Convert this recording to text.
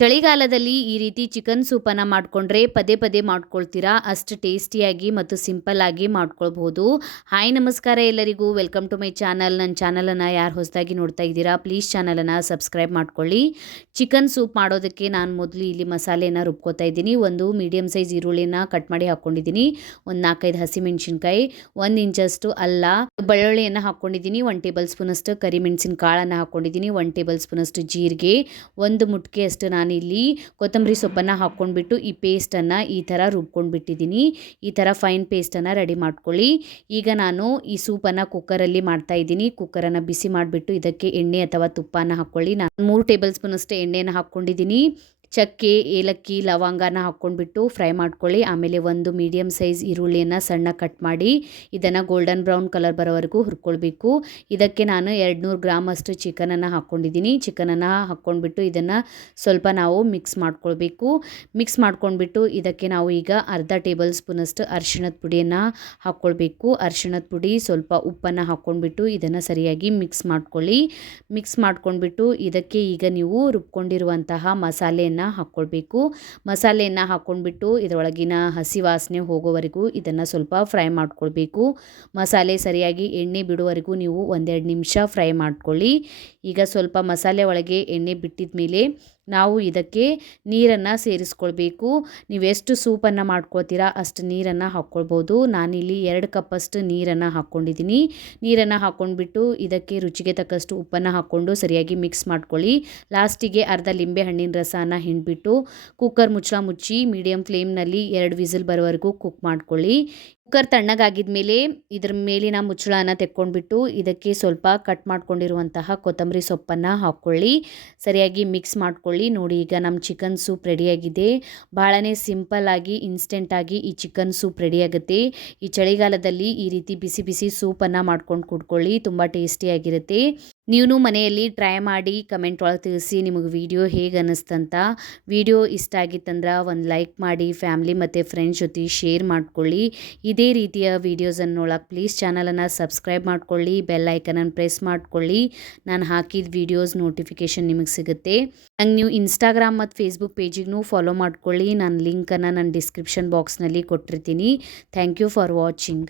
ಚಳಿಗಾಲದಲ್ಲಿ ಈ ರೀತಿ ಚಿಕನ್ ಸೂಪನ್ನು ಮಾಡಿಕೊಂಡ್ರೆ ಪದೇ ಪದೇ ಮಾಡ್ಕೊಳ್ತೀರಾ? ಅಷ್ಟು ಟೇಸ್ಟಿಯಾಗಿ ಮತ್ತು ಸಿಂಪಲ್ ಆಗಿ ಮಾಡ್ಕೊಳ್ಬೋದು. ಹಾಯ್, ನಮಸ್ಕಾರ ಎಲ್ಲರಿಗೂ. Welcome to my channel. ನನ್ನ ಚಾನಲನ್ನು ಯಾರು ಹೊಸದಾಗಿ ನೋಡ್ತಾ ಇದ್ದೀರಾ, ಪ್ಲೀಸ್ ಚಾನಲನ್ನು ಸಬ್ಸ್ಕ್ರೈಬ್ ಮಾಡ್ಕೊಳ್ಳಿ. ಚಿಕನ್ ಸೂಪ್ ಮಾಡೋದಕ್ಕೆ ನಾನು ಮೊದಲು ಇಲ್ಲಿ ಮಸಾಲೆನ ರುಬ್ಕೋತಾ ಇದ್ದೀನಿ. ಒಂದು ಮೀಡಿಯಮ್ ಸೈಜ್ ಈರುಳ್ಳಿನ ಕಟ್ ಮಾಡಿ ಹಾಕ್ಕೊಂಡಿದ್ದೀನಿ ಒಂದು ನಾಲ್ಕೈದು ಹಸಿಮೆಣಸಿನ್ಕಾಯಿ, ಒಂದು ಇಂಚಷ್ಟು ಅಲ್ಲ, ಬೆಳ್ಳುಳ್ಳಿಯನ್ನು ಹಾಕ್ಕೊಂಡಿದ್ದೀನಿ ಒನ್ ಟೇಬಲ್ ಸ್ಪೂನಷ್ಟು ಕರಿಮೆಣಸಿನ ಕಾಳನ್ನು ಹಾಕ್ಕೊಂಡಿದ್ದೀನಿ ಒನ್ ಟೇಬಲ್ ಸ್ಪೂನಷ್ಟು ಜೀರಿಗೆ, ಒಂದು ಮುಟ್ಕೆಯಷ್ಟು ನಾನು ನಾನಿಲ್ಲಿ ಕೊತ್ತಂಬರಿ ಸೊಪ್ಪನ್ನು ಹಾಕ್ಕೊಂಡ್ಬಿಟ್ಟು ಈ ಪೇಸ್ಟನ್ನು ಈ ಥರ ರುಬ್ಕೊಂಡ್ಬಿಟ್ಟಿದ್ದೀನಿ. ಈ ಥರ ಫೈನ್ ಪೇಸ್ಟನ್ನು ರೆಡಿ ಮಾಡ್ಕೊಳ್ಳಿ. ಈಗ ನಾನು ಈ ಸೂಪನ್ನು ಕುಕ್ಕರಲ್ಲಿ ಮಾಡ್ತಾ ಇದ್ದೀನಿ. ಕುಕ್ಕರನ್ನು ಬಿಸಿ ಮಾಡಿಬಿಟ್ಟು ಇದಕ್ಕೆ ಎಣ್ಣೆ ಅಥವಾ ತುಪ್ಪನ ಹಾಕ್ಕೊಳ್ಳಿ. ನಾನು ಮೂರು ಟೇಬಲ್ ಸ್ಪೂನಷ್ಟು ಎಣ್ಣೆನ ಹಾಕ್ಕೊಂಡಿದ್ದೀನಿ. ಚಕ್ಕೆ, ಏಲಕ್ಕಿ, ಲವಂಗನ ಹಾಕ್ಕೊಂಡ್ಬಿಟ್ಟು ಫ್ರೈ ಮಾಡ್ಕೊಳ್ಳಿ. ಆಮೇಲೆ ಒಂದು ಮೀಡಿಯಮ್ ಸೈಜ್ ಈರುಳ್ಳಿಯನ್ನು ಸಣ್ಣ ಕಟ್ ಮಾಡಿ ಇದನ್ನು ಗೋಲ್ಡನ್ ಬ್ರೌನ್ ಕಲರ್ ಬರೋವರೆಗೂ ಹುರ್ಕೊಳ್ಬೇಕು. ಇದಕ್ಕೆ ನಾನು ಎರಡು ನೂರು ಗ್ರಾಮ್ ಅಷ್ಟು ಚಿಕನನ್ನು ಹಾಕ್ಕೊಂಡಿದ್ದೀನಿ. ಚಿಕನನ್ನು ಹಾಕ್ಕೊಂಡ್ಬಿಟ್ಟು ಇದನ್ನು ಸ್ವಲ್ಪ ನಾವು ಮಿಕ್ಸ್ ಮಾಡ್ಕೊಳ್ಬೇಕು. ಮಿಕ್ಸ್ ಮಾಡ್ಕೊಂಡ್ಬಿಟ್ಟು ಇದಕ್ಕೆ ನಾವು ಈಗ ಅರ್ಧ ಟೇಬಲ್ ಸ್ಪೂನಷ್ಟು ಅರಿಶಿಣದ ಪುಡಿಯನ್ನು ಹಾಕ್ಕೊಳ್ಬೇಕು. ಅರಿಶಿಣದ ಪುಡಿ ಸ್ವಲ್ಪ ಉಪ್ಪನ್ನು ಹಾಕ್ಕೊಂಡ್ಬಿಟ್ಟು ಇದನ್ನು ಸರಿಯಾಗಿ ಮಿಕ್ಸ್ ಮಾಡ್ಕೊಳ್ಳಿ. ಮಿಕ್ಸ್ ಮಾಡ್ಕೊಂಡ್ಬಿಟ್ಟು ಇದಕ್ಕೆ ಈಗ ನೀವು ರುಬ್ಕೊಂಡಿರುವಂತಹ ಮಸಾಲೆಯನ್ನು ಹಾಕ್ಕೊಳ್ಬೇಕು ಮಸಾಲೆಯನ್ನು ಹಾಕ್ಕೊಂಡ್ಬಿಟ್ಟು ಇದರೊಳಗಿನ ಹಸಿ ವಾಸನೆ ಹೋಗೋವರೆಗೂ ಇದನ್ನು ಸ್ವಲ್ಪ ಫ್ರೈ ಮಾಡ್ಕೊಳ್ಬೇಕು. ಮಸಾಲೆ ಸರಿಯಾಗಿ ಎಣ್ಣೆ ಬಿಡುವವರೆಗೂ ನೀವು ಒಂದೆರಡು ನಿಮಿಷ ಫ್ರೈ ಮಾಡ್ಕೊಳ್ಳಿ. ಈಗ ಸ್ವಲ್ಪ ಮಸಾಲೆ ಒಳಗೆ ಎಣ್ಣೆ ಬಿಟ್ಟಿದ ಮೇಲೆ ನಾವು ಇದಕ್ಕೆ ನೀರನ್ನು ಸೇರಿಸ್ಕೊಳ್ಬೇಕು. ನೀವೆಷ್ಟು ಸೂಪನ್ನು ಮಾಡ್ಕೊಳ್ತೀರಾ ಅಷ್ಟು ನೀರನ್ನು ಹಾಕ್ಕೊಳ್ಬೋದು ನಾನಿಲ್ಲಿ ಎರಡು ಕಪ್ಪಷ್ಟು ನೀರನ್ನು ಹಾಕ್ಕೊಂಡಿದ್ದೀನಿ ನೀರನ್ನು ಹಾಕ್ಕೊಂಡ್ಬಿಟ್ಟು ಇದಕ್ಕೆ ರುಚಿಗೆ ತಕ್ಕಷ್ಟು ಉಪ್ಪನ್ನು ಹಾಕ್ಕೊಂಡು ಸರಿಯಾಗಿ ಮಿಕ್ಸ್ ಮಾಡ್ಕೊಳ್ಳಿ. ಲಾಸ್ಟಿಗೆ ಅರ್ಧ ಲಿಂಬೆ ಹಣ್ಣಿನ ರಸನ ಹಿಂಡ್ಬಿಟ್ಟು ಕುಕ್ಕರ್ ಮುಚ್ಚಳ ಮುಚ್ಚಿ ಮೀಡಿಯಂ ಫ್ಲೇಮ್ನಲ್ಲಿ ಎರಡು ವಿಸಿಲ್ ಬರೋವರೆಗೂ ಕುಕ್ ಮಾಡ್ಕೊಳ್ಳಿ. ಕುಕ್ಕರ್ ತಣ್ಣಗಾಗಿದ ಮೇಲೆ ಇದ್ರ ಮೇಲಿನ ಮುಚ್ಚಳನ ತೆಕ್ಕೊಂಡ್ಬಿಟ್ಟು ಇದಕ್ಕೆ ಸ್ವಲ್ಪ ಕಟ್ ಮಾಡ್ಕೊಂಡಿರುವಂತಹ ಕೊತ್ತಂಬರಿ ಸೊಪ್ಪನ್ನು ಹಾಕ್ಕೊಳ್ಳಿ ಸರಿಯಾಗಿ ಮಿಕ್ಸ್ ಮಾಡ್ಕೊಳ್ಳಿ. ನೋಡಿ, ಈಗ ನಮ್ಮ ಚಿಕನ್ ಸೂಪ್ ರೆಡಿಯಾಗಿದೆ. ಭಾಳನೇ ಸಿಂಪಲ್ಲಾಗಿ ಇನ್ಸ್ಟೆಂಟಾಗಿ ಈ ಚಿಕನ್ ಸೂಪ್ ರೆಡಿಯಾಗುತ್ತೆ. ಈ ಚಳಿಗಾಲದಲ್ಲಿ ಈ ರೀತಿ ಬಿಸಿ ಬಿಸಿ ಸೂಪನ್ನು ಮಾಡ್ಕೊಂಡು ಕುಡ್ಕೊಳ್ಳಿ. ತುಂಬ ಟೇಸ್ಟಿಯಾಗಿರುತ್ತೆ ನೀವು ಮನೆಯಲ್ಲಿ ಟ್ರೈ ಮಾಡಿ ಕಮೆಂಟ್ ಒಳಗೆ ತಿಳಿಸಿ ನಿಮಗೆ ವಿಡಿಯೋ ಹೇಗೆ ಅನ್ನಿಸ್ತಂತ ವಿಡಿಯೋ ಇಷ್ಟ ಆಗಿತ್ತಂದ್ರೆ ಒಂದು ಲೈಕ್ ಮಾಡಿ, ಫ್ಯಾಮ್ಲಿ ಮತ್ತು ಫ್ರೆಂಡ್ಸ್ ಜೊತೆ ಶೇರ್ ಮಾಡ್ಕೊಳ್ಳಿ. ಇದೇ ರೀತಿಯ ವೀಡಿಯೋಸನ್ನು ನೋಡಕ್ಕೆ ಪ್ಲೀಸ್ ಚಾನಲನ್ನು ಸಬ್ಸ್ಕ್ರೈಬ್ ಮಾಡ್ಕೊಳ್ಳಿ, ಬೆಲ್ ಐಕನನ್ನು ಪ್ರೆಸ್ ಮಾಡ್ಕೊಳ್ಳಿ. ನಾನು ಹಾಕಿದ ವೀಡಿಯೋಸ್ ನೋಟಿಫಿಕೇಷನ್ ನಿಮಗೆ ಸಿಗುತ್ತೆ. ನಂಗೆ ನೀವು ಇನ್ಸ್ಟಾಗ್ರಾಮ್ ಮತ್ತು ಫೇಸ್ಬುಕ್ ಪೇಜಿಗೂ ಫಾಲೋ ಮಾಡ್ಕೊಳ್ಳಿ. ನಾನು ಲಿಂಕನ್ನು ನಾನು ಡಿಸ್ಕ್ರಿಪ್ಷನ್ ಬಾಕ್ಸ್ನಲ್ಲಿ ಕೊಟ್ಟಿರ್ತೀನಿ. Thank you for watching.